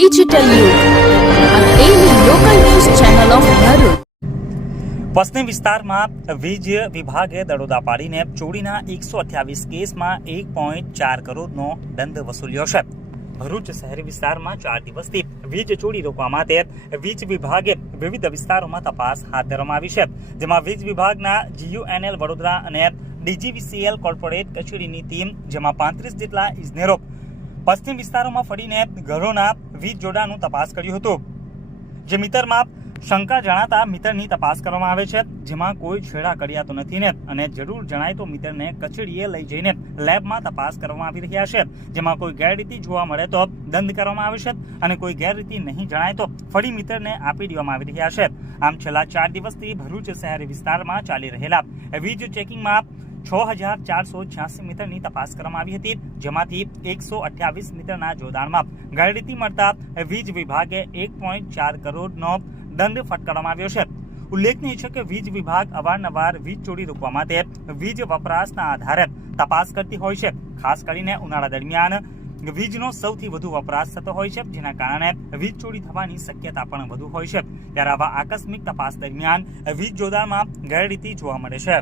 Digital. પશ્ચિમ વિસ્તારમાં વીજ વિભાગે દરોડા પાડીને ચોરીના એકસો અઠ્યાવીસ કેસમાં એક પોઈન્ટ ચાર કરોડનો દંડ વસૂલ્યો છે ભરૂચ શહેરી વિસ્તારમાં ચાર દિવસથી વીજ ચોરી રોકવા માટે વીજ વિભાગે વિવિધ વિસ્તારોમાં તપાસ હાથ ધરવામાં આવી છે જેમાં વીજ વિભાગના જીયુએનએલ વડોદરા અને ડીજીવીસીએલ કોર્પોરેટ કચેરીની ટીમ, જેમાં પાંત્રીસ જેટલા ઇજનેરો પશ્ચિમ વિસ્તારોમાં ફરીને ઘરોના વીજ જોડાણનું તપાસ કર્યું હતું. જે મિતરમાં શંકા જણાતા મિતરની તપાસ કરવામાં આવે છે. જેમાં કોઈ છેડા કર્યા નથી ને. અને જરૂર જણાય તો મિતરને કચેરીએ લઈ જઈને લેબમાં તપાસ કરવામાં આવી રહ્યા છે. જેમાં કોઈ ગેરરીતિ જોવા મળે તો દંડ કરવામાં આવે છે. અને કોઈ ગેરરીતિ નહીં જણાય તો ફરી મિતરને આપી દેવામાં આવી રહ્યા છે. આમ છેલ્લા ચાર દિવસથી ભરૂચ શહેરી વિસ્તારમાં ચાલી રહેલા વીજ ચેકિંગમાં છ હજાર ચારસો છ્યાસી મીટરની તપાસ કરવામાં આવી હતી, જેમાંથી એકસો અઠ્યાવીસ મીટરના જોડાણમાં ગેરરીતિ મળતા વીજ વિભાગે એક પોઈન્ટ ચાર કરોડનો દંડ ફટકારવામાં આવ્યો છે. ઉલ્લેખનીય છે કે વીજ વિભાગ અવારનવાર વીજ ચોરી રોકવા માટે વીજ વપરાશના આધારે તપાસ કરતી હોય છે. ખાસ કરીને ઉનાળા દરમિયાન વીજનો સૌથી વધુ વપરાશ થતો હોય છે, જેના કારણે વીજ ચોરી થવાની શક્યતા પણ વધુ હોય છે. ત્યારે આવા આકસ્મિક તપાસ દરમિયાન વીજ જોડાણમાં ગેરરીતિ જોવા મળે છે.